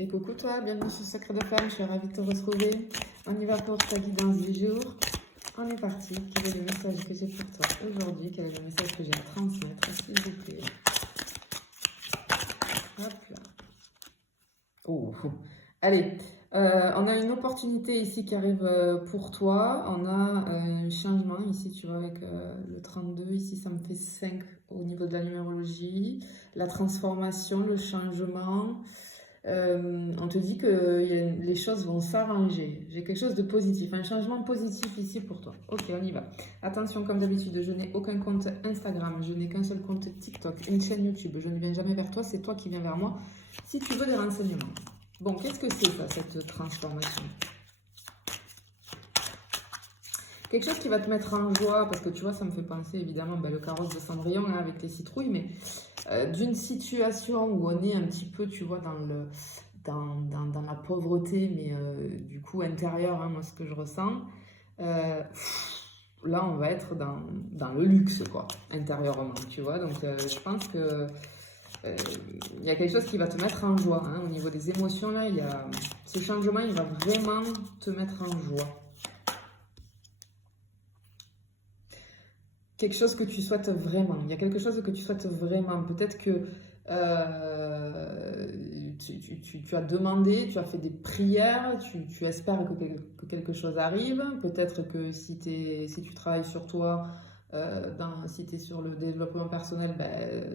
Et coucou toi, bienvenue sur Secret de Femme, je suis ravie de te retrouver. On y va pour ta guidance du jour. On est parti. Quel est le message que j'ai pour toi aujourd'hui? Quel est le message que j'ai à transmettre, s'il vous plaît? Hop là. Oh, allez, on a une opportunité ici qui arrive pour toi. On a un changement ici, tu vois, avec le 32. Ici, ça me fait 5 au niveau de la numérologie. La transformation, le changement. On te dit que les choses vont s'arranger. J'ai quelque chose de positif, un changement positif ici pour toi. Ok, on y va. Attention, comme d'habitude, je n'ai aucun compte Instagram, je n'ai qu'un seul compte TikTok, une chaîne YouTube. Je ne viens jamais vers toi, c'est toi qui viens vers moi si tu veux des renseignements. Bon, qu'est-ce que c'est ça, cette transformation? Quelque chose qui va te mettre en joie, parce que tu vois, ça me fait penser évidemment le carrosse de Cendrillon hein, avec tes citrouilles, mais d'une situation où on est un petit peu, tu vois, dans la pauvreté, mais du coup intérieure, hein, moi ce que je ressens, là on va être dans le luxe, quoi, intérieurement, tu vois, donc je pense que il y a quelque chose qui va te mettre en joie, hein, au niveau des émotions, là, ce changement, il va vraiment te mettre en joie. Quelque chose que tu souhaites vraiment. Il y a quelque chose que tu souhaites vraiment. Peut-être que tu as demandé, tu as fait des prières, tu espères que quelque chose arrive. Peut-être que si tu travailles sur toi, si tu es sur le développement personnel,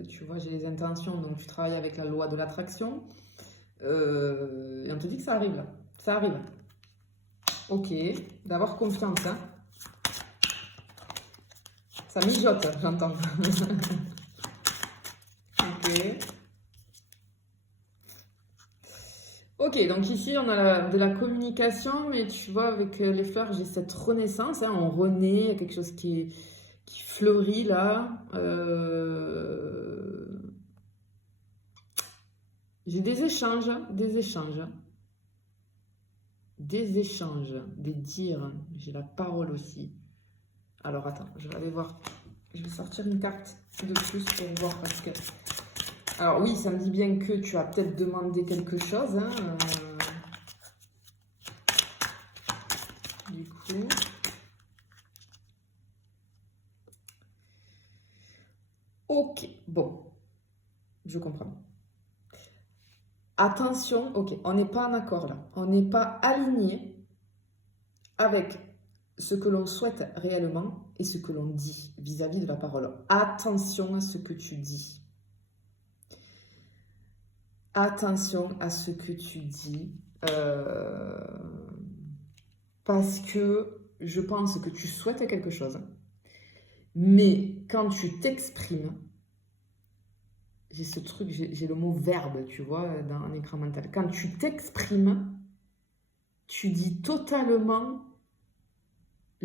tu vois, j'ai les intentions, donc tu travailles avec la loi de l'attraction. Et on te dit que ça arrive là. Ça arrive. Ok, d'avoir confiance, hein. Ça mijote, j'entends. Ok. Ok, donc ici on a de la communication, mais tu vois, avec les fleurs, j'ai cette renaissance. Hein, on renaît, il y a quelque chose qui fleurit là. J'ai des échanges, des dires. J'ai la parole aussi. Alors attends, je vais aller voir. Je vais sortir une carte de plus pour voir parce que... Alors oui, ça me dit bien que tu as peut-être demandé quelque chose. Hein, du coup... Ok, bon, je comprends. Attention, ok, on n'est pas en accord là. On n'est pas aligné avec ce que l'on souhaite réellement et ce que l'on dit vis-à-vis de la parole. Attention à ce que tu dis. Attention à ce que tu dis. Parce que je pense que tu souhaites quelque chose. Mais quand tu t'exprimes, j'ai ce truc, j'ai le mot verbe, tu vois, dans un écran mental. Quand tu t'exprimes, tu dis totalement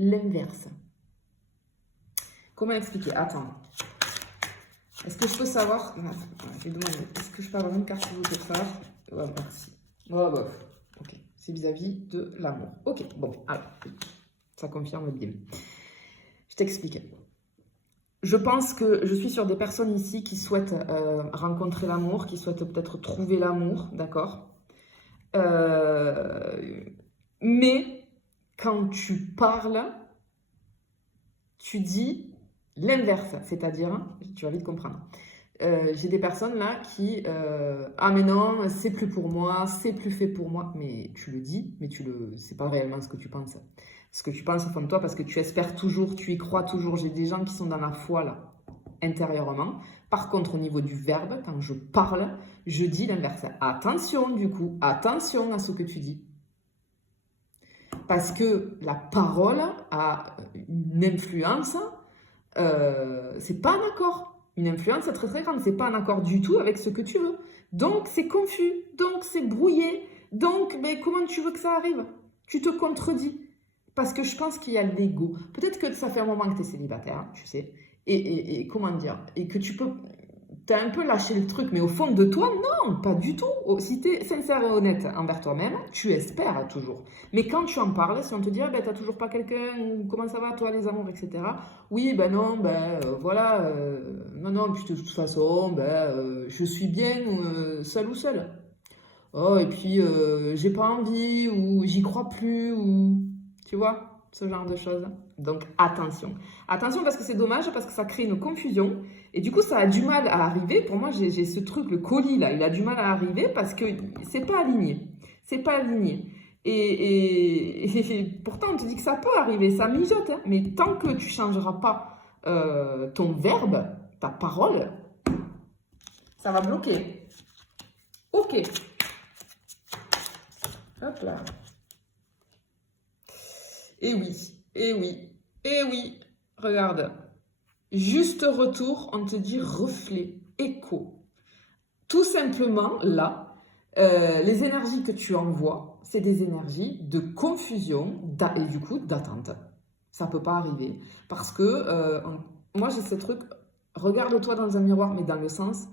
l'inverse. Comment expliquer? Attends. Est-ce que je peux savoir... Non, je vais demander. Est-ce que je peux avoir une carte pour vous faire? Ouais, merci. Oh, bof. Ok. C'est vis-à-vis de l'amour. Ok, bon, alors. Ça confirme bien. Je t'explique. Je pense que je suis sur des personnes ici qui souhaitent rencontrer l'amour, qui souhaitent peut-être trouver l'amour, d'accord? Mais quand tu parles, tu dis l'inverse, c'est-à-dire, tu vas vite comprendre. J'ai des personnes là qui ah mais non, c'est plus pour moi, c'est plus fait pour moi. Mais tu le dis, mais c'est pas réellement ce que tu penses. Ce que tu penses au fond de toi parce que tu espères toujours, tu y crois toujours. J'ai des gens qui sont dans la foi là, intérieurement. Par contre, au niveau du verbe, quand je parle, je dis l'inverse. Attention du coup, attention à ce que tu dis. Parce que la parole a une influence, c'est pas un accord. Une influence très très grande, c'est pas un accord du tout avec ce que tu veux. Donc c'est confus, donc c'est brouillé, donc comment tu veux que ça arrive? Tu te contredis. Parce que je pense qu'il y a l'ego. Peut-être que ça fait un moment que tu es célibataire, tu sais, et comment dire, et que tu as un peu lâché le truc, mais au fond de toi, non, pas du tout. Si tu es sincère et honnête envers toi-même, tu espères toujours. Mais quand tu en parles, si on te dit, ah, t'as toujours pas quelqu'un, ou comment ça va, toi, les amours, etc. Oui, non, voilà, non, puis de toute façon, je suis bien seul ou seul. oh, et puis j'ai pas envie, ou j'y crois plus, ou tu vois, ce genre de choses. Donc attention. Attention parce que c'est dommage, parce que ça crée une confusion. Et du coup, ça a du mal à arriver. Pour moi, j'ai ce truc, le colis là, il a du mal à arriver parce que c'est pas aligné. C'est pas aligné. Et pourtant, on te dit que ça peut arriver, ça mijote, hein. Mais tant que tu changeras pas ton verbe, ta parole, ça va bloquer. Ok. Hop là. Et oui, et oui, et oui. Regarde. Juste retour, on te dit reflet, écho. Tout simplement, là, les énergies que tu envoies, c'est des énergies de confusion et du coup d'attente. Ça ne peut pas arriver. Parce que moi, j'ai ce truc, regarde-toi dans un miroir, mais dans le sens,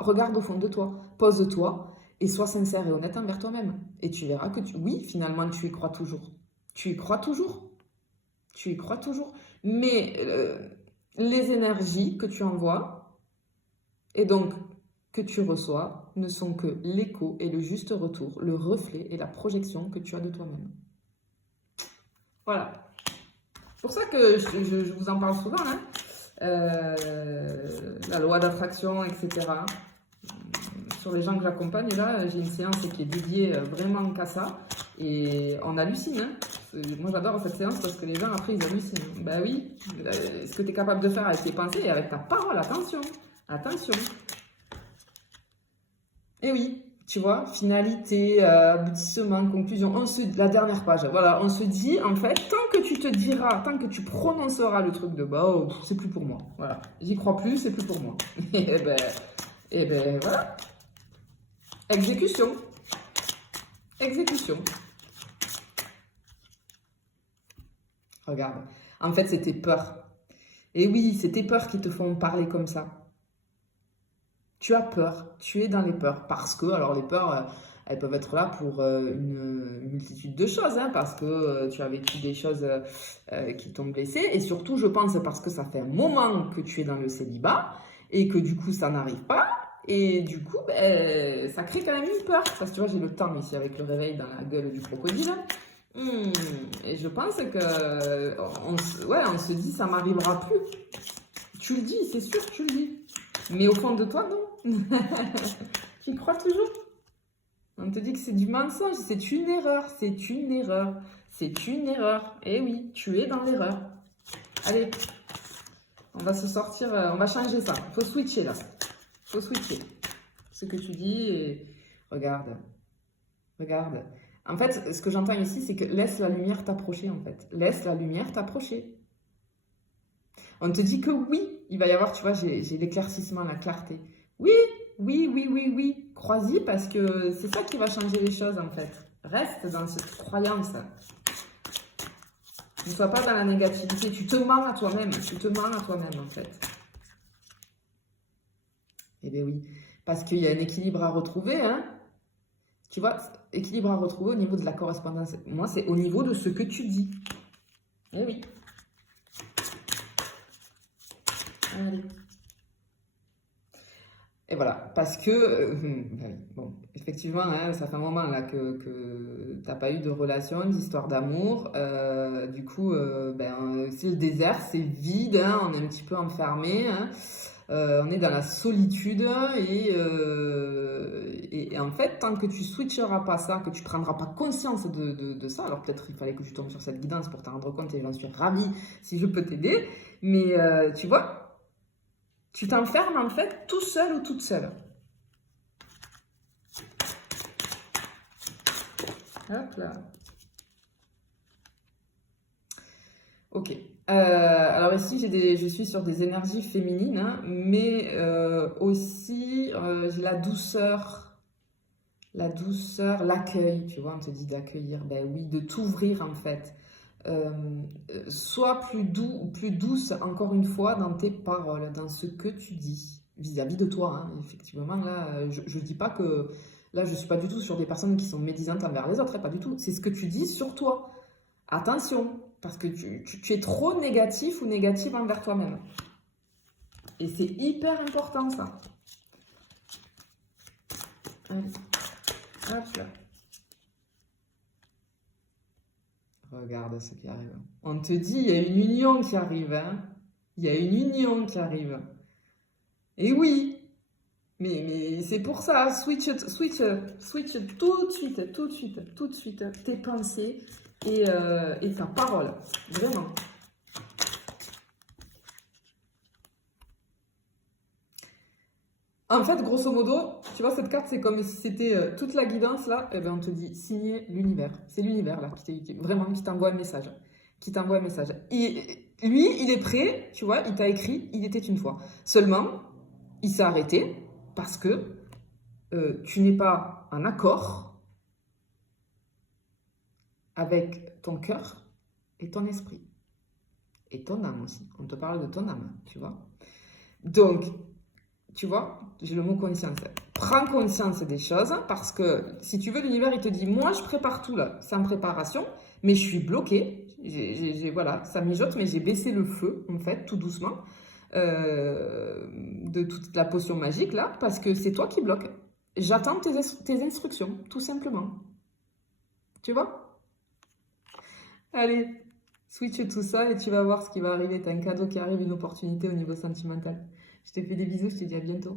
regarde au fond de toi, pose-toi et sois sincère et honnête envers toi-même. Et tu verras que, oui, finalement, tu y crois toujours. Tu y crois toujours. Tu y crois toujours. Mais les énergies que tu envoies, et donc que tu reçois, ne sont que l'écho et le juste retour, le reflet et la projection que tu as de toi-même. Voilà. C'est pour ça que je vous en parle souvent, hein. La loi d'attraction, etc. Sur les gens que j'accompagne, là, j'ai une séance qui est dédiée vraiment qu'à ça. Et on hallucine, hein. Moi, j'adore cette séance parce que les gens, après, ils hallucinent. Ben oui, ce que tu es capable de faire avec tes pensées et avec ta parole, attention, attention. Et oui, tu vois, finalité, aboutissement, conclusion, la dernière page. Voilà, on se dit, en fait, tant que tu te diras, tant que tu prononceras le truc de bah, oh, c'est plus pour moi. Voilà, j'y crois plus, c'est plus pour moi. Et ben voilà. Exécution. Exécution. Regarde, en fait, c'est tes peurs. Et oui, c'est tes peurs qui te font parler comme ça. Tu as peur, tu es dans les peurs. Parce que, alors les peurs, elles peuvent être là pour une multitude de choses, hein, parce que tu as vécu des choses qui t'ont blessé. Et surtout, je pense, parce que ça fait un moment que tu es dans le célibat et que du coup, ça n'arrive pas. Et du coup, ben, ça crée quand même une peur. Parce que tu vois, j'ai le temps ici avec le réveil dans la gueule du crocodile. Et je pense que on se dit, ça m'arrivera plus. Tu le dis, c'est sûr, tu le dis. Mais au fond de toi, non. Tu y crois toujours. On te dit que c'est du mensonge, c'est une erreur, c'est une erreur, c'est une erreur. Eh oui, tu es dans l'erreur. Allez, on va se sortir, on va changer ça. Il faut switcher là. Il faut switcher. Ce que tu dis et regarde. Regarde. En fait, ce que j'entends ici, c'est que laisse la lumière t'approcher en fait. Laisse la lumière t'approcher. On te dit que oui, il va y avoir, tu vois, j'ai l'éclaircissement, la clarté. Oui, oui, oui, oui, oui. Crois-y parce que c'est ça qui va changer les choses en fait. Reste dans cette croyance. Ne sois pas dans la négativité. Tu te mens à toi-même. Tu te mens à toi-même en fait. Eh bien oui, parce qu'il y a un équilibre à retrouver, hein. Tu vois, équilibre à retrouver au niveau de la correspondance. Moi, c'est au niveau de ce que tu dis. Eh oui. Allez. Et voilà, parce que, bon, effectivement, hein, ça fait un moment là que tu n'as pas eu de relation, d'histoire d'amour. Du coup, c'est le désert, c'est vide, hein, on est un petit peu enfermé, hein, on est dans la solitude et en fait, tant que tu switcheras pas ça, que tu prendras pas conscience de ça, alors peut-être il fallait que tu tombes sur cette guidance pour t'en rendre compte et j'en suis ravie si je peux t'aider, mais tu vois. Tu t'enfermes en fait tout seul ou toute seule. Hop là. Ok. Alors ici, je suis sur des énergies féminines, hein, mais aussi j'ai la douceur, l'accueil. Tu vois, on te dit d'accueillir. Ben oui, de t'ouvrir en fait. Sois plus doux ou plus douce encore une fois dans tes paroles, dans ce que tu dis vis-à-vis de toi, hein. Effectivement, là, je dis pas que là, je suis pas du tout sur des personnes qui sont médisantes envers les autres, hein, pas du tout. C'est ce que tu dis sur toi. Attention, parce que tu es trop négatif ou négative envers toi-même. Et c'est hyper important ça. Allez. créature. Regarde ce qui arrive. On te dit, il y a une union qui arrive. Hein. Il y a une union qui arrive. Et oui, mais c'est pour ça. Switch tout de suite tes pensées et ta parole. Vraiment. En fait, grosso modo, tu vois, cette carte, c'est comme si c'était toute la guidance, là. Eh ben, on te dit, signer l'univers. C'est l'univers, là, vraiment, qui t'envoie un message. Qui t'envoie un message. Et lui, il est prêt, tu vois, il t'a écrit, il était une fois. Seulement, il s'est arrêté parce que tu n'es pas en accord avec ton cœur et ton esprit. Et ton âme aussi. On te parle de ton âme, tu vois. Donc, tu vois, j'ai le mot conscience. Prends conscience des choses parce que si tu veux, l'univers, il te dit, moi, je prépare tout là, sans préparation, mais je suis bloqué. Voilà, ça mijote, mais j'ai baissé le feu, en fait, tout doucement, de toute la potion magique là, parce que c'est toi qui bloques. J'attends tes instructions, tout simplement. Tu vois? Allez, switch tout ça et tu vas voir ce qui va arriver. T'as un cadeau qui arrive, une opportunité au niveau sentimental. Je te fais des bisous, je te dis à bientôt.